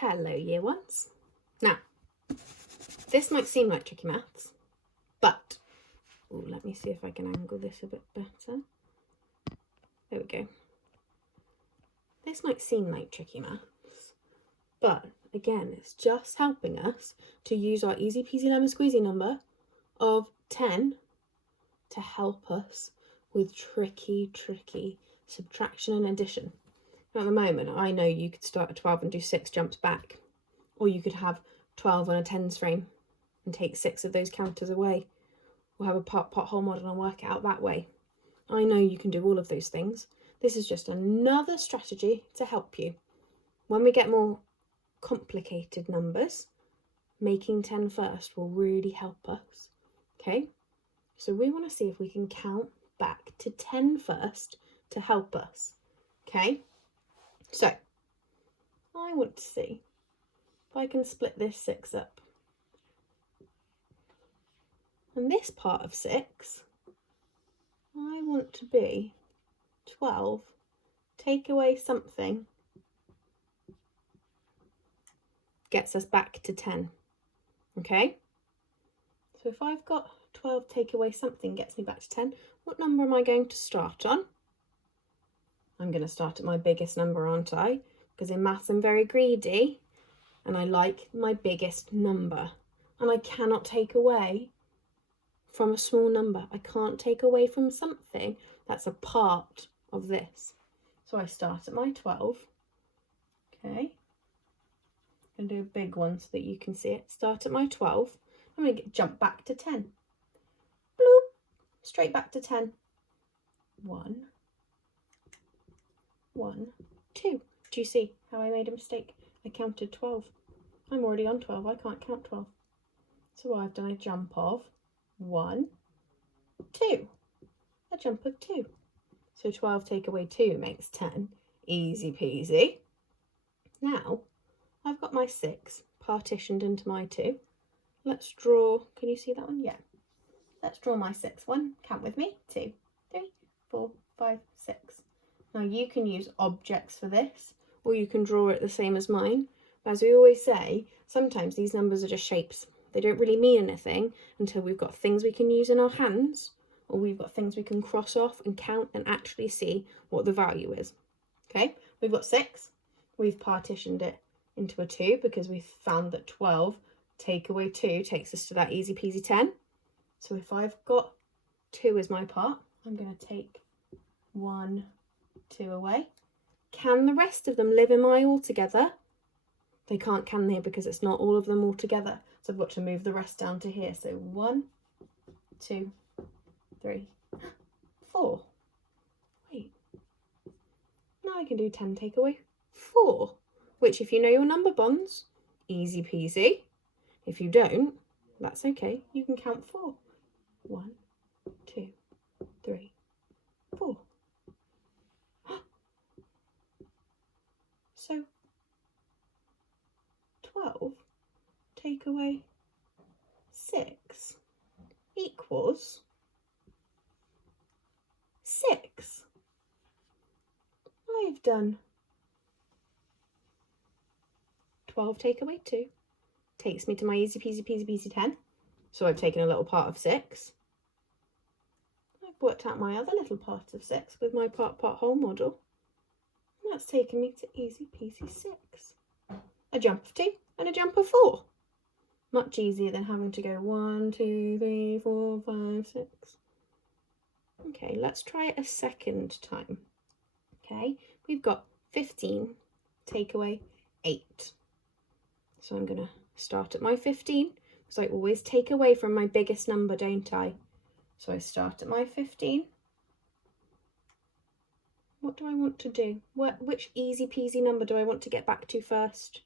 Hello, year ones. Now, this might seem like tricky maths, but let me see if I can angle this a bit better. There we go. This might seem like tricky maths, but again, it's just helping us to use our easy peasy lemon squeezy number of 10 to help us with tricky subtraction and addition. Now, at the moment, I know you could start at 12 and do 6 jumps back, or you could have 12 on a tens frame and take 6 of those counters away, or have a pot-hole model and work it out that way. I know you can do all of those things. This is just another strategy to help you. When we get more complicated numbers, making 10 first will really help us. Okay, so we want to see if we can count back to 10 first to help us. Okay, so I want to see if I can split this 6 up. And this part of 6, I want to be 12, take away something, gets us back to 10. Okay, so if I've got 12 take away something gets me back to 10, what number am I going to start on? I'm going to start at my biggest number, aren't I? Because in maths I'm very greedy and I like my biggest number, and I cannot take away from a small number. I can't take away from something that's a part of this. So I start at my 12. Okay, I'm going to do a big one so that you can see it. Start at my 12. I'm going to jump back to 10. Bloop, straight back to 10. 1, 1, 2. Do you see how I made a mistake? I counted 12. I'm already on 12. I can't count 12. So I've done a jump of 1, 2. A jump of 2. So 12 take away 2 makes 10. Easy peasy. Now I've got my 6 partitioned into my 2. Let's draw, can you see that one? Yeah. Let's draw my 6 one. Count with me. 2, 3, 4, 5, 6. Now you can use objects for this, or you can draw it the same as mine. But as we always say, sometimes these numbers are just shapes. They don't really mean anything until we've got things we can use in our hands, or we've got things we can cross off and count and actually see what the value is. Okay, we've got 6. We've partitioned it into a 2 because we found that 12 take away 2 takes us to that easy peasy 10. So if I've got 2 as my part, I'm going to take 1, 2 away. Can the rest of them live in my all together? They can't, can they? Because it's not all of them all together. So I've got to move the rest down to here. So 1, 2, 3, 4. Wait. Now I can do 10 take away 4, which if you know your number bonds, easy peasy. If you don't, that's okay. You can count 4. 1, 2, 3, 4. So 12 take away 6 equals 6. I've done 12 take away 2 takes me to my easy peasy 10. So I've taken a little part of 6. I've worked out my other little part of 6 with my pot-hole model. And that's taken me to easy peasy 6. A jump of 2 and a jump of 4. Much easier than having to go 1, 2, 3, 4, 5, 6. Okay, let's try it a second time. Okay, we've got 15 take away 8. So I'm going to start at my 15 because I always take away from my biggest number, don't I? So I start at my 15. What do I want to do? Which easy peasy number do I want to get back to first?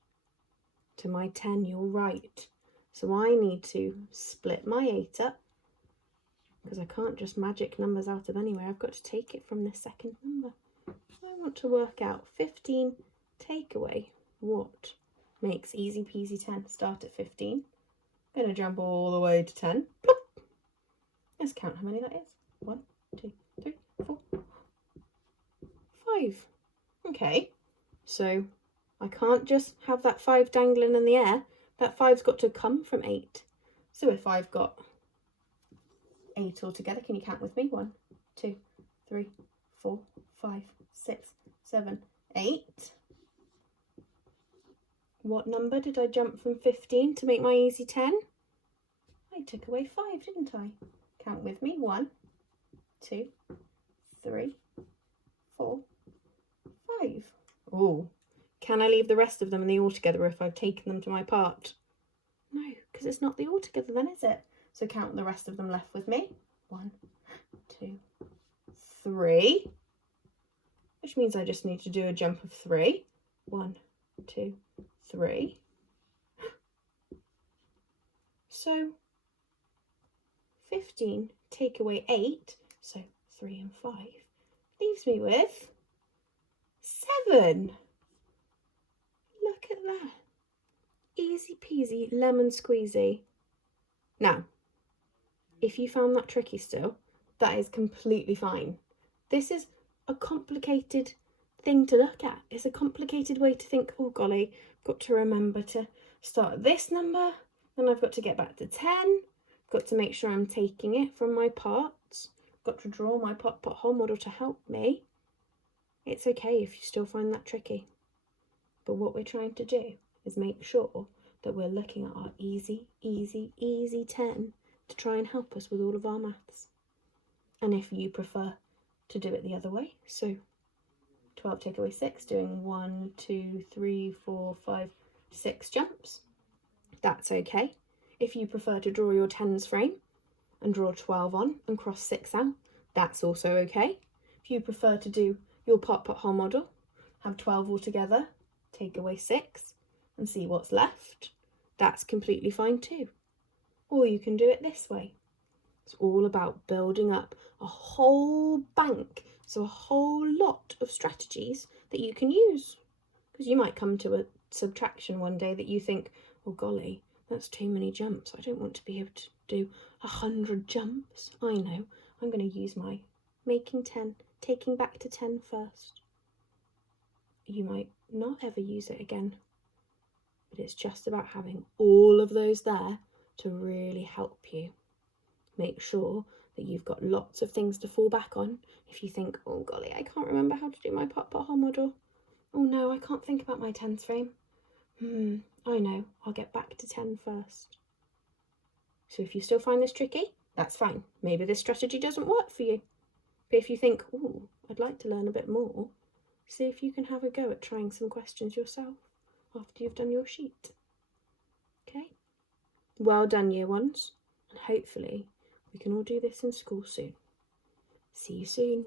To my 10, you're right. So I need to split my 8 up because I can't just magic numbers out of anywhere. I've got to take it from the second number. I want to work out 15 take away what makes easy peasy 10. Start at 15. I'm going to jump all the way to 10. Plop. Let's count how many that is. 1, 2, 3, 4, 5. Okay, so I can't just have that 5 dangling in the air. That 5's got to come from 8. So if I've got 8 altogether, can you count with me? 1, 2, 3, 4, 5, 6, 7, 8. What number did I jump from 15 to make my easy 10? I took away 5, didn't I? Count with me. 1, 2, 3, 4, 5. Oh, can I leave the rest of them in the altogether if I've taken them to my part? No, because it's not the altogether then, is it? So count the rest of them left with me. 1, 2, 3. Which means I just need to do a jump of 3. 1, 2, 3. So 15 take away 8, so 3 and 5, leaves me with 7. Look at that. Easy peasy lemon squeezy. Now, if you found that tricky still, that is completely fine. This is a complicated thing to look at. It's a complicated way to think, oh golly, I've got to remember to start at this number, then I've got to get back to 10, got to make sure I'm taking it from my parts, got to draw my pot hole model to help me. It's okay if you still find that tricky. But what we're trying to do is make sure that we're looking at our easy 10 to try and help us with all of our maths. And if you prefer to do it the other way, so 12 take away 6, doing 1, 2, 3, 4, 5, 6 jumps, that's okay. If you prefer to draw your 10s frame and draw 12 on and cross 6 out, that's also okay. If you prefer to do your pot hole model, have 12 altogether, take away 6 and see what's left, that's completely fine too. Or you can do it this way. It's all about building up a whole bank, so a whole lot of strategies that you can use. Because you might come to a subtraction one day that you think, oh golly, that's too many jumps. I don't want to be able to do 100 jumps. I know, I'm going to use my making 10, taking back to 10 first. You might not ever use it again, but it's just about having all of those there to really help you. Make sure that you've got lots of things to fall back on. If you think, oh golly, I can't remember how to do my pot hole model. Oh no, I can't think about my 10s frame. I know, I'll get back to 10 first. So if you still find this tricky, that's fine. Maybe this strategy doesn't work for you. But if you think, oh, I'd like to learn a bit more, see if you can have a go at trying some questions yourself after you've done your sheet. Okay? Well done, year ones, and hopefully we can all do this in school soon. See you soon.